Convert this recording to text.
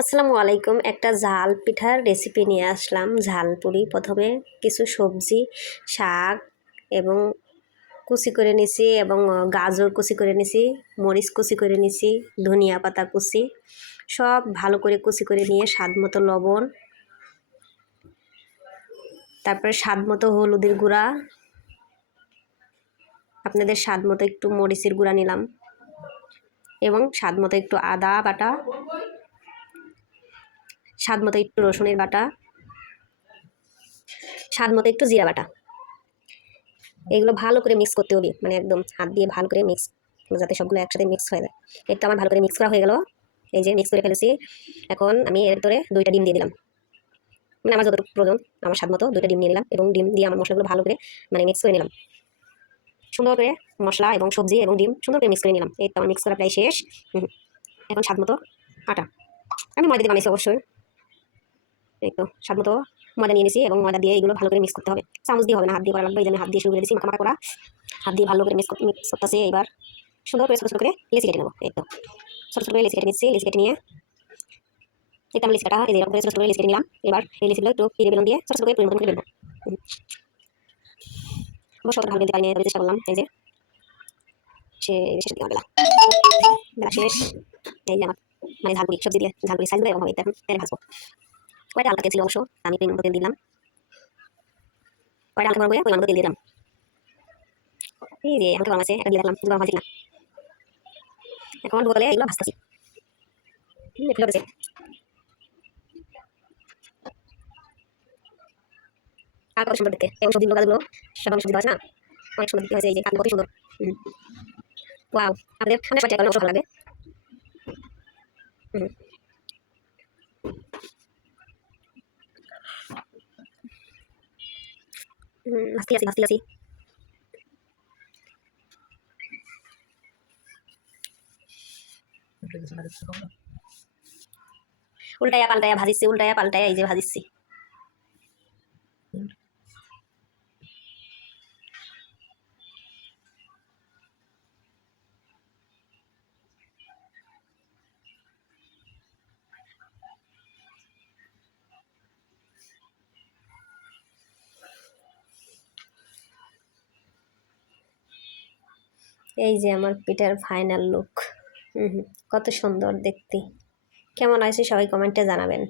আসসালামু আলাইকুম। একটা ঝাল পিঠার রেসিপি নিয়ে আসলাম। ঝালপুরি প্রথমে কিছু সবজি, শাক এবং কুচি করে নিছি এবং গাজর কুচি করে নিছি, মরিচ কুচি করে নিছি, ধনিয়া পাতা কুচি সব ভালো করে কুচি করে নিয়ে স্বাদ মতো লবণ, তারপরে স্বাদ মতো হলুদের গুঁড়া, আপনাদের স্বাদ মতো একটু মরিচের গুঁড়া নিলাম এবং স্বাদ মতো একটু আদা বাটা, স্বাদ মতো একটু রসুনের বাটা, স্বাদ মতো একটু জিরা বাটা। এগুলো ভালো করে মিক্স করতে হবে, মানে একদম হাত দিয়ে ভালো করে মিক্স, যাতে সবগুলো একসাথে মিক্স হয়ে যায়। এটা আমার ভালো করে মিক্স করা হয়ে গেল। এই যে মিক্স করে ফেলেছি। এখন আমি এর ভিতরে 2টা ডিম দিয়ে দিলাম, মানে আমার যতটুকু প্রয়োজন আমার স্বাদ মতো 2টা ডিম নিয়ে নিলাম এবং ডিম দিয়ে আমার মশলাগুলো ভালো করে মানে মিক্স করে নিলাম। সুন্দর করে মশলা এবং সবজি এবং ডিম সুন্দর করে মিক্স করে নিলাম। এই তো আমার মিক্স করা প্রায় শেষ। এখন স্বাদ মতো আটা, আমি ময়দা দিয়ে বানিয়েছি অবশ্যই। এই তো স্বাদ মতো ময়দা নিয়ে নিয়েছি এবং ময়দা দিয়ে এগুলো ভালো করে মিক্স করতে হবে। চামচ দিয়ে হবে না, হাত দিয়ে করা লাগবে। এই যে আমি হাত দিয়ে শুরু করে দিয়েছি মাখা করা। হাত দিয়ে ভালো করে মিক্স করতেছি। এবার সুন্দর করে ছোটো ছোটো করে লেচি কেটে নেবো। এই তো ছোটো ছোটো করে লেচি কেটে নিচ্ছি। লেচি কেটে নিয়ে এই তো আমি লেচি কাটা এই যে এরকম করে ছোটো ছোটো করে লেচি কেটে নিলাম। এবার এই লেচিগুলো একটু পিড়ে বেলুন দিয়ে ছোটো ছোটো করে পরিবর্তন করে বেলবো। অবশ্য অত ভালো বেলতে পারিনি, চেষ্টা করলাম। এই যে শেষের দিকে বেলা বেলা শেষ। এই যে আমার মানে ঝালপুরি সবজি দিয়ে ঝালপুরি সাইজগুলো এরকম হবে। এখন তেলে ভাজবো। কয়টা হালকা তেল ছিল অবশ্য, আমি পরিমাণ মতো তেল দিলাম। কয়টা হালকা গরম করে পরিমাণ মতো তেল দিলাম। এই যে হালকা গরম আছে, একটা দিয়ে রাখলাম, গরম হয়েছে না। এখন বোতলে এগুলো ভাজতেছি। এগুলো হচ্ছে আর কত সুন্দর দেখতে, এবং সবজিগুলো গাছগুলো সব সবজি দেওয়া আছে না, অনেক সুন্দর দেখতে হয়েছে। এই যে কত সুন্দর। ওয়াও, আপনাদের সামনে পাঠিয়ে করলে অবশ্য ভালো লাগবে। ভাজতে আছি ভাজতে আছি। উল্টায়া পাল্টায়া ভাজিচ্ছি, উল্টায়া পাল্টায়া এই যে ভাজিচ্ছি। এই যে আমার পিঠার ফাইনাল লুক। কত সুন্দর দেখতে। কেমন আছে সবাই কমেন্টে জানাবেন।